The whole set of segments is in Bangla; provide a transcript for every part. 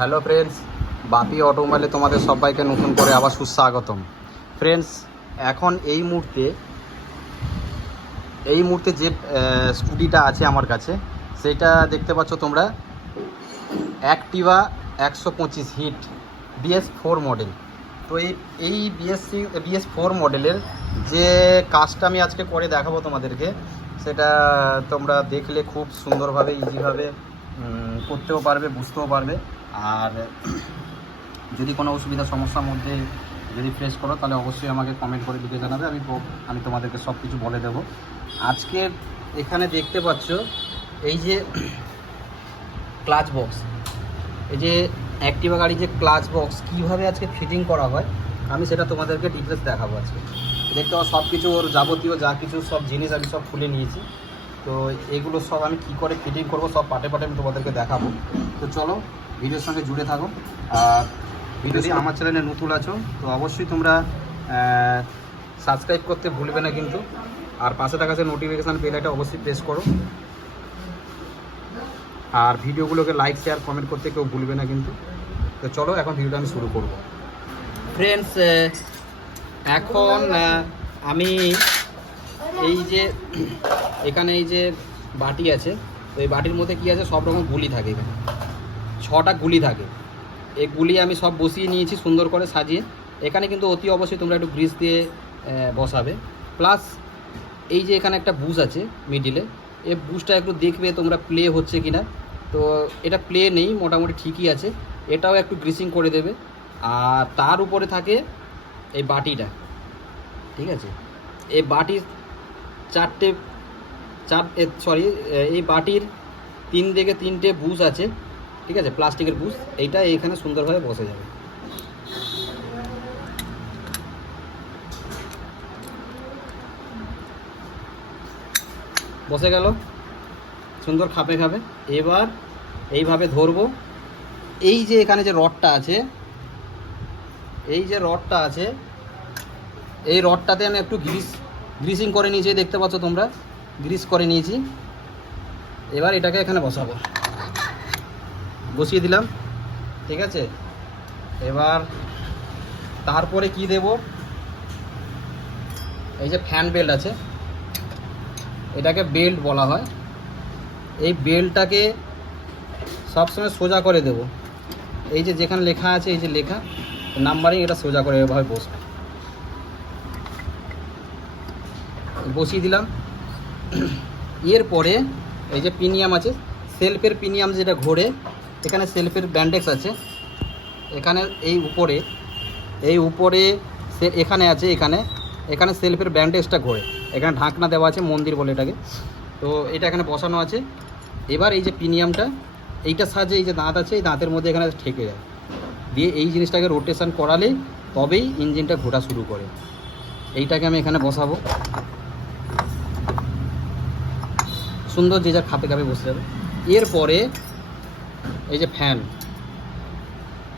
হ্যালো ফ্রেন্ডস, বাপি অটোমোবাইলে তোমাদের সবাইকে নতুন করে আবার সুস্বাগতম। ফ্রেন্ডস, এখন এই মুহূর্তে যে স্কুটিটা আছে আমার কাছে, সেটা দেখতে পাচ্ছ তোমরা, অ্যাক্টিভা 125 হিট BS4 মডেল। তো এই BS4 মডেলের যে কাজটা আমি আজকে করে দেখাবো তোমাদেরকে, সেটা তোমরা দেখলে খুব সুন্দরভাবে ইজিভাবে করতেও পারবে, বুঝতেও পারবে। আর যদি কোনো অসুবিধা সমস্যার মধ্যে যদি ফেস করো, তাহলে অবশ্যই আমাকে কমেন্ট করে লিখে জানাবে, আমি তোমাদেরকে সব কিছু বলে দেবো। আজকে এখানে দেখতে পাচ্ছ এই যে ক্লাচ বক্স, এই যে অ্যাক্টিভা গাড়ির যে ক্লাচ বক্স কীভাবে আজকে ফিটিং করা হয়, আমি সেটা তোমাদেরকে ডিটেলস দেখাবো আজকে। দেখতে পাবো সব কিছু, ওর যাবতীয় যা কিছু সব জিনিস আমি সব খুলে নিয়েছি। তো এগুলো সব আমি কী করে ফিটিং করব, সব পার্টে পার্টে আমি তোমাদেরকে দেখাবো। তো চলো ভিডিওর সঙ্গে জুড়ে থাকো। আর যদি আমার চ্যানেলে নতুন আছো, তো অবশ্যই তোমরা সাবস্ক্রাইব করতে ভুলবে না কিন্তু। আর পাশে থাকা যে নোটিফিকেশান বেলটা অবশ্যই প্রেস করো। আর ভিডিওগুলোকে লাইক, শেয়ার, কমেন্ট করতে কেউ ভুলবে না কিন্তু। তো চলো এখন ভিডিওটা আমি শুরু করব। ফ্রেন্ডস, এখন আমি এই যে এখানে এই যে বাটি আছে, তো এই বাটির মধ্যে কী আছে, সব রকম গুলি থাকে। এখানে 6টা গুলি থাকে। এই গুলি আমি সব বসিয়ে নিয়েছি সুন্দর করে সাজিয়ে। এখানে কিন্তু অতি অবশ্যই তোমরা একটু গ্রিস দিয়ে বসাবে। প্লাস এই যে এখানে একটা বুশ আছে মিডিলে, এই বুশটা একটু দেখবে তোমরা প্লে হচ্ছে কিনা। তো এটা প্লে নেই, মোটামুটি ঠিকই আছে। এটাও একটু গ্রিসিং করে দেবে। আর তার উপরে থাকে এই বাটিটা, ঠিক আছে। এই বাটির এই বাটির 3 দিকে 3টে বুশ আছে, ঠিক আছে, প্লাস্টিকের বুশ। এইটা এইখানে সুন্দরভাবে বসে যাবে। বসে গেল সুন্দর খাপে খাপে। এবার এইভাবে ধরবো। এই যে এখানে যে রডটা আছে, এই রডটাতে আমি একটু গ্রিসিং করে নিয়েছি, দেখতে পাচ্ছ তোমরা, গ্রিস করে নিয়েছি। এবার এটাকে এখানে বসিয়ে দিলাম, ঠিক আছে। এবার তারপরে কি দেব, এই যে ফ্যান বেল্ট আছে, এটাকে বেল্ট বলা হয়। এই বেল্টটাকে সবসময় সোজা করে দেব। এই যে যেখানে লেখা আছে, এই যে লেখা নাম্বারিং, এটা সোজা করে এভাবে বসিয়ে দিলাম। এরপরে এই যে পিনিয়াম আছে, সেলফের পিনিয়াম যেটা ঘোরে, এখানে সেলফের ব্যান্ডেক্স আছে। এখানে এই উপরে এখানে আছে, এখানে সেলফের ব্যান্ডেক্সটা ঘোরে। এখানে ঢাকনা দেওয়া আছে, মন্দির বলে এটাকে। তো এটা এখানে বসানো আছে। এবার এই যে পিনিয়ামটা, এইটার সাহায্যে এই যে দাঁত আছে, এই দাঁতের মধ্যে এখানে ঠেকে যায়, দিয়ে এই জিনিসটাকে রোটেশন করালেই তবেই ইঞ্জিনটা ঘোরা শুরু করে। এইটাকে আমি এখানে বসাবো, সুন্দর যে যার খাপে খাপে বসে যাবে। এরপরে এই যে ফ্যান,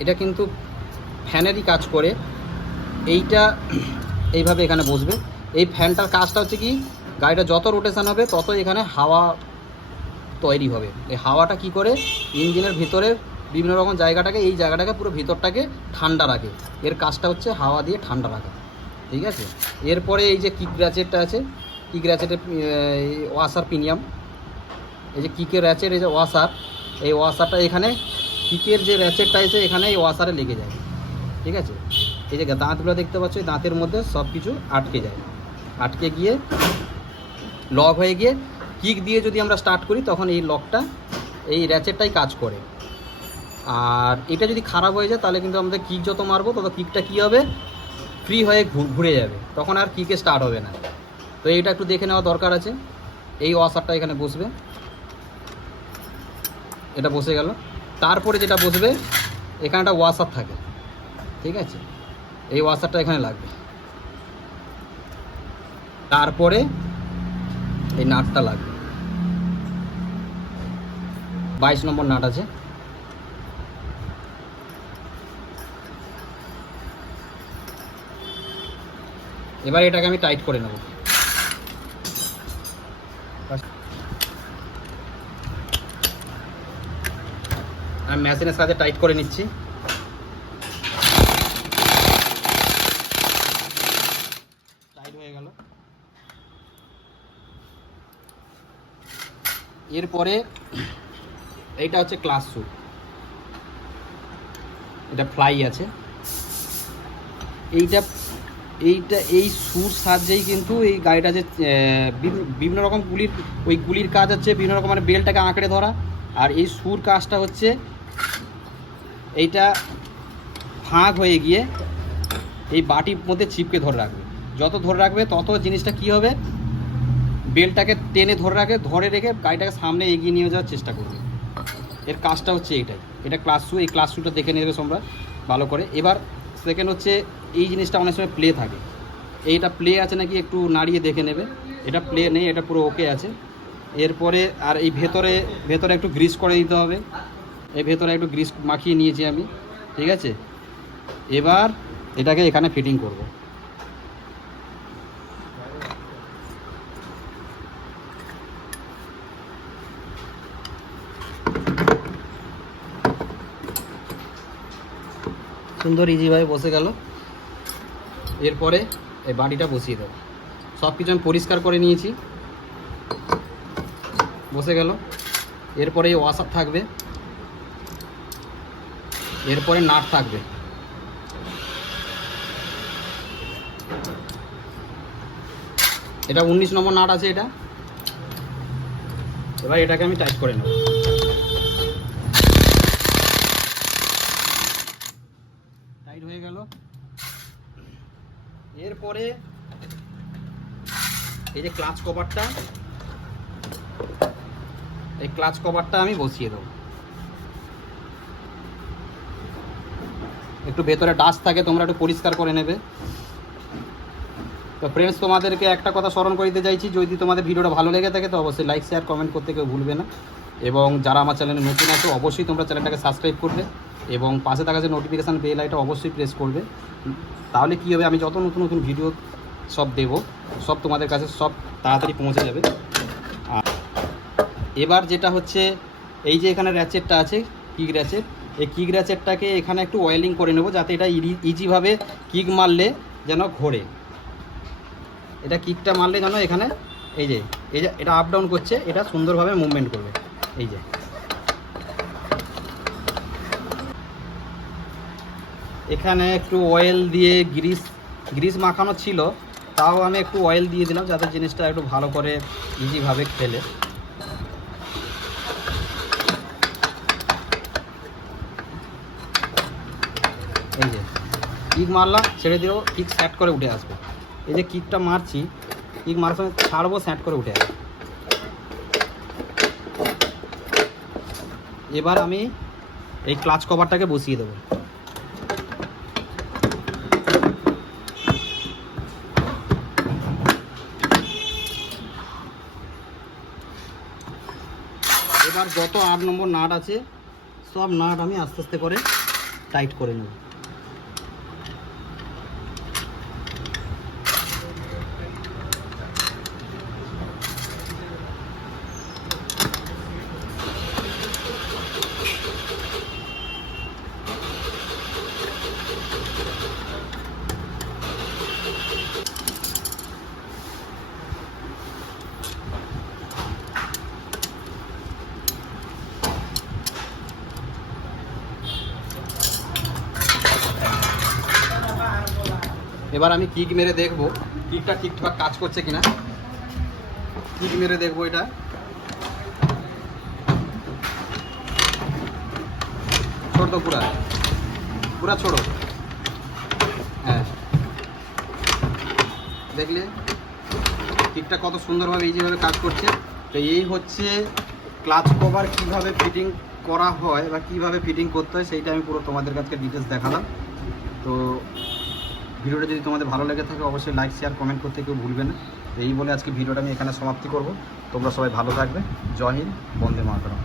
এটা কিন্তু ফ্যানেরই কাজ করে। এইটা এইভাবে এখানে বসবে। এই ফ্যানটার কাজটা হচ্ছে কি, গাড়িটা যত রোটেশন হবে তত এখানে হাওয়া তৈরি হবে। এই হাওয়াটা কি করে, ইঞ্জিনের ভিতরে বিভিন্ন রকম এই জায়গাটাকে পুরো ভিতরটাকে ঠান্ডা রাখে। এর কাজটা হচ্ছে হাওয়া দিয়ে ঠান্ডা রাখা, ঠিক আছে। এরপরে এই যে কিক র্যাচেটটা আছে, কিক র্যাচেটের ওয়াশার পিনিয়াম, এই যে কিকের র্যাচেট, এই যে ওয়াশার, এই ওয়াশারটা এখানে কিকের যে র্যাচেটটা আছে এখানে এই ওয়াশারে লেগে যায়, ঠিক আছে। এই যে দাঁতগুলো দেখতে পাচ্ছ, এই দাঁতের মধ্যে সব কিছু আটকে যায়। আটকে গিয়ে লক হয়ে গিয়ে কিক দিয়ে যদি আমরা স্টার্ট করি, তখন এই লকটা, এই র্যাচেটটাই কাজ করে। আর এটা যদি খারাপ হয়ে যায়, তাহলে কিন্তু আমাদের কিক যত মারবো তত কিকটা কী হবে, ফ্রি হয়ে ঘুরে যাবে, তখন আর কিকে স্টার্ট হবে না। তো এইটা একটু দেখে নেওয়া দরকার আছে। এই ওয়াশারটা এখানে বসবে, এটা বসে গেল। তারপরে যেটা বসবে, এখানে একটা ওয়াশার থাকে, ঠিক আছে, এই ওয়াশারটা এখানে লাগবে। তারপরে এই নাটটা লাগবে, 22 নম্বর নাট আছে। এবার এটাকে আমি টাইট করে নেব। আমি মেশিনের সাথে টাইট করে নিচ্ছি। টাইট হয়ে গেল। এরপরে এইটা হচ্ছে ক্লাস শু, এটা ফ্লাই আছে। এইটা এইটা এই শুর সাহায্যেই কিন্তু এই গাড়িটা যে বিভিন্ন রকম গুলির কাজ হচ্ছে, বিভিন্ন রকম মানে বেলটাকে আঁকড়ে ধরা। আর এই শুর কাজটা হচ্ছে এইটা ফাঁক হয়ে গিয়ে এই বাটির মধ্যে চিপকে ধরে রাখবে। যত ধরে রাখবে তত জিনিসটা কি হবে, বেলটাকে টেনে ধরে রেখে গাড়িটাকে সামনে এগিয়ে নিয়ে যাওয়ার চেষ্টা করবে। এর কাজটা হচ্ছে এইটাই। এটা ক্লাস শু। এই ক্লাস শুটা দেখে নেবে তোমরা ভালো করে। এবার সেকেন্ড হচ্ছে এই জিনিসটা অনেক সময় প্লে থাকে, এইটা প্লে আছে নাকি একটু নাড়িয়ে দেখে নেবে। এটা প্লে নেই, এটা পুরো ওকে আছে। এরপরে আর এই ভেতরে একটু গ্রিস করে দিতে হবে। এই ভেতরে একটু গ্রিস মাখিয়ে নিয়েছি আমি, ঠিক আছে। এবার এটাকে এখানে ফিটিং করব। সুন্দর ইজিভাবে বসে গেল। এরপরে এই বাড়িটা বসিয়ে দেবো। সব কিছু আমি পরিষ্কার করে নিয়েছি, বসে গেল। এরপরে এই ওয়াশার থাকবে, এরপরে নাট থাকবে। এটা 19 নম্বর নাট আছে এটা। এবার এটাকে আমি টাইট করে নেব। টাইট হয়ে গেল। এরপরে এই যে ক্লাচ কভারটা, এই ক্লাচ কভারটা আমি বসিয়ে দেবো। একটু ভেতরে ডাস্ট থাকে, তোমরা একটু পরিষ্কার করে নেবে। তো ফ্রেন্ডস, তোমাদেরকে একটা কথা স্মরণ করে দিতে চাইছি, যদি তোমাদের ভিডিওটা ভালো লেগে থাকে তো অবশ্যই লাইক শেয়ার কমেন্ট করতে কেউ ভুলবে না। এবং যারা আমার চ্যানেলে নতুন আছে অবশ্যই তোমরা চ্যানেলটাকে সাবস্ক্রাইব করবে এবং পাশে থাকা যে নোটিফিকেশান বেল আইটা অবশ্যই প্রেস করবে। তাহলে কী হবে, আমি যত নতুন নতুন ভিডিও সব দেবো সব তোমাদের কাছে সব তাড়াতাড়ি পৌঁছে যাবে। আর এবার যেটা হচ্ছে, এই যে এখানে র্যাচেটটা আছে, কিক র্যাচেট, এই কিক র্যাচেটটাকে এখানে একটু অয়েলিং করে নেবো, যাতে এটা ইজিভাবে কিক মারলে যেন ঘোরে। এটা কিকটা মারলে যেন এখানে এই যে এটা আপ ডাউন করছে, এটা সুন্দরভাবে মুভমেন্ট করবে। এই যে এখানে একটু অয়েল দিয়ে গ্রিস মাখানো ছিল, তাও আমি একটু অয়েল দিয়ে দিলাম যাতে জিনিসটা একটু ভালো করে ইজিভাবে খেলে। এই যে কিক মারলাম, ছেড়ে দিও, কিক স্যাট করে উঠে আসবে। এই যে কিকটা মারছি, কিক মারার সময় ছাড়বো, স্যাট করে উঠে আসবে। এবার আমি এই ক্লাচ কভারটাকে বসিয়ে দেবো। এবার যত 8 নম্বর নাট আছে সব নাট আমি আস্তে আস্তে করে টাইট করে নেব। এবার আমি কিক মেরে দেখবো কিকটা ঠিকঠাক কাজ করছে কিনা। কিক মেরে দেখবো, এটা ছোট তো পুরা ছোট। হ্যাঁ, দেখলে কিকটা কত সুন্দরভাবে ইজিভাবে কাজ করছে। তো এই হচ্ছে ক্লাচ কভার কীভাবে ফিটিং করা হয় বা কীভাবে ফিটিং করতে হয়, সেইটা আমি পুরো তোমাদের কাছে ডিটেলস দেখালাম। তো ভিডিওটা যদি তোমাদের ভালো লেগে থাকে অবশ্যই লাইক শেয়ার কমেন্ট করতে কেউ ভুলবে না। এই বলে আজকে ভিডিওটা আমি এখানে সমাপ্তি করব। তোমরা সবাই ভালো থাকবে। জয় হিন্দ, বন্দে মাতরম।